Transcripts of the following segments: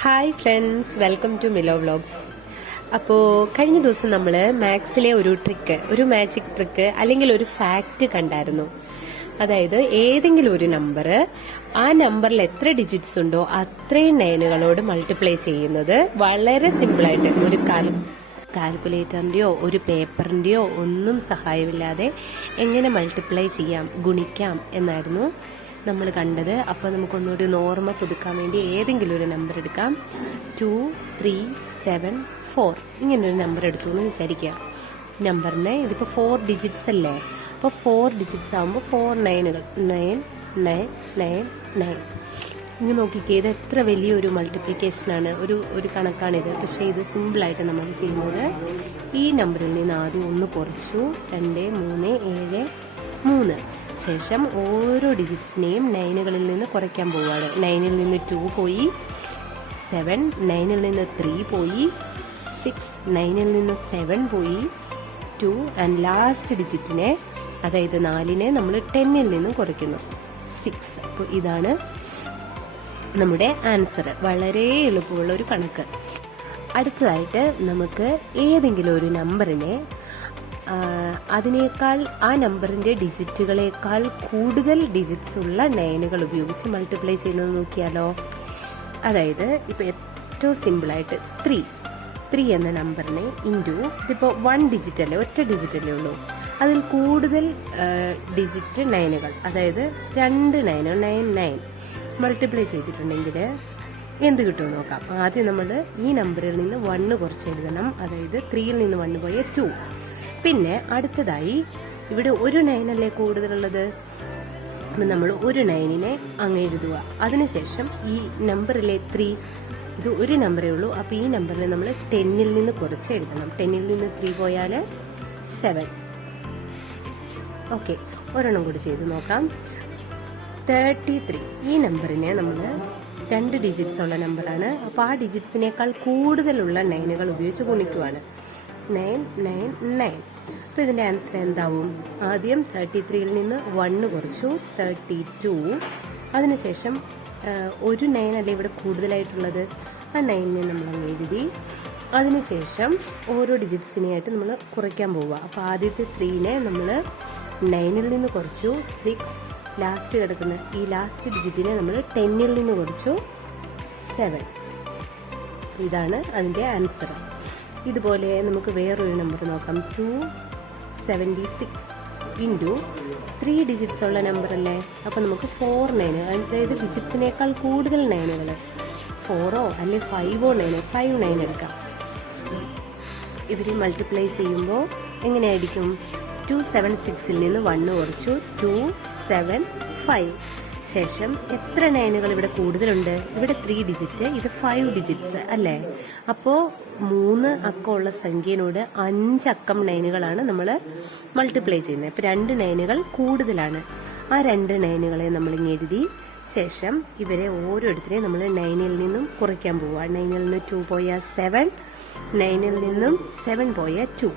Hi friends, welcome to Milo vlogs. അപ്പോൾ കഴിഞ്ഞ ദിവസം നമ്മൾ മാത്സിലെ ഒരു മാജിക് ട്രിക്ക് അല്ലെങ്കിൽ ഒരു ഫാക്റ്റ് കണ്ടായിരുന്നു. അതായത് ഏതെങ്കിലും ഒരു നമ്പർ, ആ നമ്പറിൽ എത്ര ഡിജിറ്റ്സ് ഉണ്ടോ അത്രയും നയനുകളോട് മൾട്ടിപ്ലൈ ചെയ്യുന്നത് വളരെ സിമ്പിളായിട്ട് ഒരു കാൽക്കുലേറ്ററിൻ്റെയോ ഒരു പേപ്പറിൻ്റെയോ ഒന്നും സഹായമില്ലാതെ എങ്ങനെ മൾട്ടിപ്ലൈ ചെയ്യാം, ഗുണിക്കാം എന്നായിരുന്നു നമ്മൾ കണ്ടത്. അപ്പോൾ നമുക്കൊന്നുകൂടി ഓർമ്മ പുതുക്കാൻ വേണ്ടി ഏതെങ്കിലും ഒരു നമ്പർ എടുക്കാം. 2, 3, 7, 4 ഇങ്ങനൊരു നമ്പർ എടുത്തു എന്ന് വിചാരിക്കുക. നമ്പറിന് ഇതിപ്പോൾ 4 ഡിജിറ്റ്സ് അല്ലേ, അപ്പോൾ 4 ഡിജിറ്റ്സ് ആകുമ്പോൾ 4 നയനുകൾ, 9, 9, 9, 9. ഇനി നോക്കിക്കേ, ഇത് എത്ര വലിയൊരു മൾട്ടിപ്ലിക്കേഷനാണ്, ഒരു കണക്കാണിത്. പക്ഷേ ഇത് സിമ്പിളായിട്ട് നമ്മൾ ചെയ്യുന്നത്, ഈ നമ്പറിൽ നിന്ന് ആദ്യം 1 കുറച്ചു, 2, 3, 7, 3. ശേഷം ഓരോ ഡിജിറ്റ്സിനെയും നയനുകളിൽ നിന്ന് കുറയ്ക്കാൻ പോവുകയാണ്. 9ൽ നിന്ന് 2 പോയി, 7, 9ൽ നിന്ന് 3 പോയി, 6, 9ൽ നിന്ന് 7 പോയി, 2 ആൻഡ് ലാസ്റ്റ് ഡിജിറ്റിനെ, അതായത് 4നെ നമ്മൾ 10ൽ നിന്നും കുറയ്ക്കുന്നു, 6. അപ്പോൾ ഇതാണ് നമ്മുടെ ആൻസർ. വളരെ എളുപ്പമുള്ള ഒരു കണക്ക്. അടുത്തതായിട്ട് നമുക്ക് ഏതെങ്കിലും ഒരു നമ്പറിനെ അതിനേക്കാൾ, ആ നമ്പറിന്റെ ഡിജിറ്റുകളേക്കാൾ കൂടുതൽ ഡിജിറ്റ്സ് ഉള്ള നയനുകൾ ഉപയോഗിച്ച് മൾട്ടിപ്ലൈ ചെയ്യുന്നത് നോക്കിയാലോ. അതായത് ഇപ്പോൾ ഏറ്റവും സിമ്പിളായിട്ട് 3 എന്ന നമ്പറിനെ ഇൻറ്റു, ഇതിപ്പോൾ 1 ഡിജിറ്റ് അല്ലേ, ഒറ്റ ഡിജിറ്റ് അല്ലേ ഉള്ളൂ, അതിൽ കൂടുതൽ ഡിജിറ്റ് നയനുകൾ, അതായത് 2 9 9 മൾട്ടിപ്ലൈ ചെയ്തിട്ടുണ്ടെങ്കിൽ എന്ത് കിട്ടുമെന്ന് നോക്കാം. ആദ്യം നമ്മൾ ഈ നമ്പറിൽ നിന്ന് 1 കുറച്ച് എഴുതണം, അതായത് 3ൽ നിന്ന് 1 പോയ 2. പിന്നെ അടുത്തതായി ഇവിടെ ഒരു 9 അല്ലേ കൂടുതലുള്ളത്, അപ്പം നമ്മൾ ഒരു 9നെ അങ്ങ് എഴുതുക. അതിനുശേഷം ഈ നമ്പറിലെ 3, ഇത് ഒരു നമ്പറേ ഉള്ളൂ, അപ്പോൾ ഈ നമ്പറിനെ നമ്മൾ 10ൽ നിന്ന് കുറച്ച് എഴുതണം. 10ൽ നിന്ന് 3 പോയാൽ 7. ഓക്കെ, ഒരെണ്ണം കൂടി ചെയ്ത് നോക്കാം. 33, ഈ നമ്പറിനെ നമ്മൾ 2 ഡിജിറ്റ്സ് ഉള്ള നമ്പറാണ്, അപ്പോൾ ആ ഡിജിറ്റ്സിനേക്കാൾ കൂടുതലുള്ള നയനുകൾ ഉപയോഗിച്ച് ഗുണിക്കുവാണ്. 9 9 9. അപ്പോൾ ഇതിൻ്റെ ആൻസർ എന്താവും? ആദ്യം 33ൽ നിന്ന് 1 കുറച്ചു, 32. അതിനുശേഷം ഒരു 9 അല്ലേ ഇവിടെ കൂടുതലായിട്ടുള്ളത്, ആ 9നെ നമ്മൾ എഴുതി. അതിനുശേഷം ഓരോ ഡിജിറ്റ്സിനെയായിട്ട് നമ്മൾ കുറയ്ക്കാൻ പോവുക. അപ്പോൾ ആദ്യത്തെ 3നെ നമ്മൾ 9ൽ നിന്ന് കുറച്ചു, 6. ലാസ്റ്റ് കിടക്കുന്ന ഈ ലാസ്റ്റ് ഡിജിറ്റിനെ നമ്മൾ 10ൽ നിന്ന് കുറച്ചു, 7. ഇതാണ് അതിൻ്റെ ആൻസർ. ഇതുപോലെ നമുക്ക് വേറൊരു നമ്പർ നോക്കാം. 276 ഇൻറ്റു 3 ഡിജിറ്റ്സ് ഉള്ള നമ്പർ അല്ലേ, അപ്പോൾ നമുക്ക് 4 9, അതായത് ഡിജിറ്റ്സിനേക്കാൾ കൂടുതൽ നയനുകൾ, 4 അല്ലെങ്കിൽ 5 9, 5 9 എടുക്കാം. ഇവർ മൾട്ടിപ്ലൈ ചെയ്യുമ്പോൾ എങ്ങനെയായിരിക്കും? 276ൽ നിന്ന് 1 കുറച്ചു, 2 7 5. ശേഷം എത്ര നയനുകൾ ഇവിടെ കൂടുതലുണ്ട്? ഇവിടെ 3 ഡിജിറ്റ്, ഇത് 5 ഡിജിറ്റ്സ് അല്ലേ. അപ്പോൾ 3 അക്കമുള്ള സംഖ്യനോട് 5 അക്കം നയനുകളാണ് നമ്മൾ മൾട്ടിപ്ലൈ ചെയ്യുന്നത്. അപ്പോൾ 2 നയനുകൾ കൂടുതലാണ്. ആ 2 നയനുകളെ നമ്മൾ ഇങ്ങനെ എഴുതി. ശേഷം ഇവരെ ഓരോരുത്തരെയും നമ്മൾ 9ൽ നിന്നും കുറയ്ക്കാൻ പോവുക. 9ൽ നിന്ന് 2 പോയ 7, 9ൽ നിന്നും 7 പോയ 2.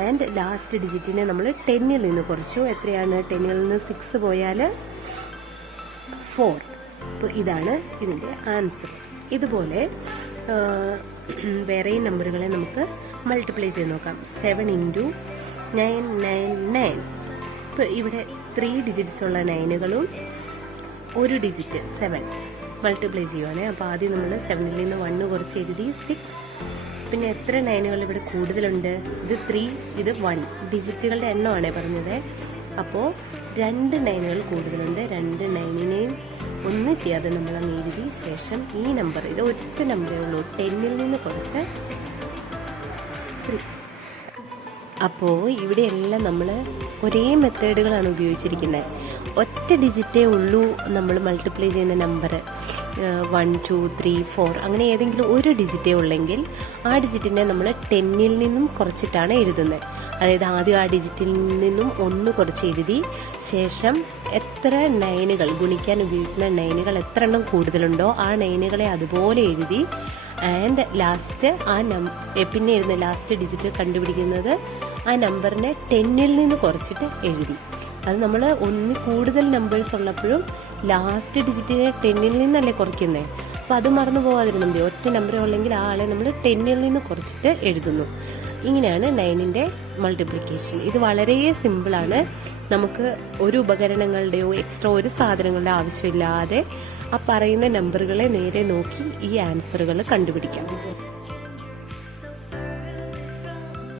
ആൻഡ് ലാസ്റ്റ് ഡിജിറ്റിനെ നമ്മൾ 10ൽ നിന്ന് കുറച്ചു. എത്രയാണ്? 10ൽ നിന്ന് 6 പോയാൽ 4. അപ്പോൾ ഇതാണ് ഇതിൻ്റെ ആൻസർ. ഇതുപോലെ വേറെയും നമ്പറുകളെ നമുക്ക് മൾട്ടിപ്ലൈ ചെയ്ത് നോക്കാം. 7 ഇൻറ്റു 9 9 9. ഇപ്പോൾ ഇവിടെ 3 ഡിജിറ്റ്സ് ഉള്ള നയനുകളും ഒരു ഡിജിറ്റ് 7 മൾട്ടിപ്ലൈ ചെയ്യുവാണ്. അപ്പോൾ ആദ്യം നമ്മൾ 7ൽ നിന്ന് 1 കുറച്ച് എഴുതി, 6. പിന്നെ എത്ര നയനുകൾ ഇവിടെ കൂടുതലുണ്ട്? ഇത് 3, ഇത് 1. ഡിജിറ്റുകളുടെ എണ്ണമാണ് പറഞ്ഞത്. അപ്പോൾ 2 നയനുകൾ കൂടുതലുണ്ട്. 2 നയനിനെയും ഒന്നും ചെയ്യാതെ നമ്മൾ അങ്ങ് എഴുതി. ശേഷം ഈ നമ്പർ, ഇത് ഒറ്റ നമ്പറേ ഉള്ളൂ, 10ൽ നിന്ന് കുറച്ച് 3. അപ്പോൾ ഇവിടെയെല്ലാം നമ്മൾ ഒരേ മെത്തേഡുകളാണ് ഉപയോഗിച്ചിരിക്കുന്നത്. ഒറ്റ ഡിജിറ്റേ ഉള്ളൂ നമ്മൾ മൾട്ടിപ്ലൈ ചെയ്യുന്ന നമ്പർ, 1 2 3 4 അങ്ങനെ ഏതെങ്കിലും ഒരു ഡിജിറ്റേ ഉള്ളെങ്കിൽ ആ ഡിജിറ്റിനെ നമ്മൾ 10ൽ നിന്നും കുറച്ചിട്ടാണ് എഴുതുന്നത്. അതായത് ആദ്യം ആ ഡിജിറ്റിൽ നിന്നും 1 കുറച്ച് എഴുതി. ശേഷം എത്ര നയനുകൾ, ഗുണിക്കാൻ ഉപയോഗിക്കുന്ന നയനുകൾ എത്ര എണ്ണം കൂടുതലുണ്ടോ ആ നയനുകളെ അതുപോലെ എഴുതി. ആൻഡ് ലാസ്റ്റ് പിന്നെ എഴുതുന്ന ലാസ്റ്റ് ഡിജിറ്റ് കണ്ടുപിടിക്കുന്നത് ആ നമ്പറിനെ 10ൽ നിന്ന് കുറച്ചിട്ട് എഴുതി. അത് നമ്മൾ 1 കൂടുതൽ നമ്പേഴ്സ് ഉള്ളപ്പോഴും ലാസ്റ്റ് ഡിജിറ്റിനെ 10ൽ നിന്നല്ലേ കുറയ്ക്കുന്നത്. അപ്പോൾ അത് മറന്നു പോകാതിരുന്നാൽ മതി. ഒറ്റ നമ്പർ ഉള്ളെങ്കിൽ ആ ആളെ നമ്മൾ 10ൽ നിന്ന് കുറച്ചിട്ട് എഴുതുന്നു. ഇങ്ങനെയാണ് 9ന്റെ മൾട്ടിപ്ലിക്കേഷൻ. ഇത് വളരെ സിമ്പിളാണ്. നമുക്ക് ഒരു ഉപകരണങ്ങളുടെയോ എക്സ്ട്രാ ഒരു സാധനങ്ങളുടെ ആവശ്യമില്ലാതെ ആ പറയുന്ന നമ്പറുകളെ നേരെ നോക്കി ഈ ആൻസറുകൾ കണ്ടുപിടിക്കാം.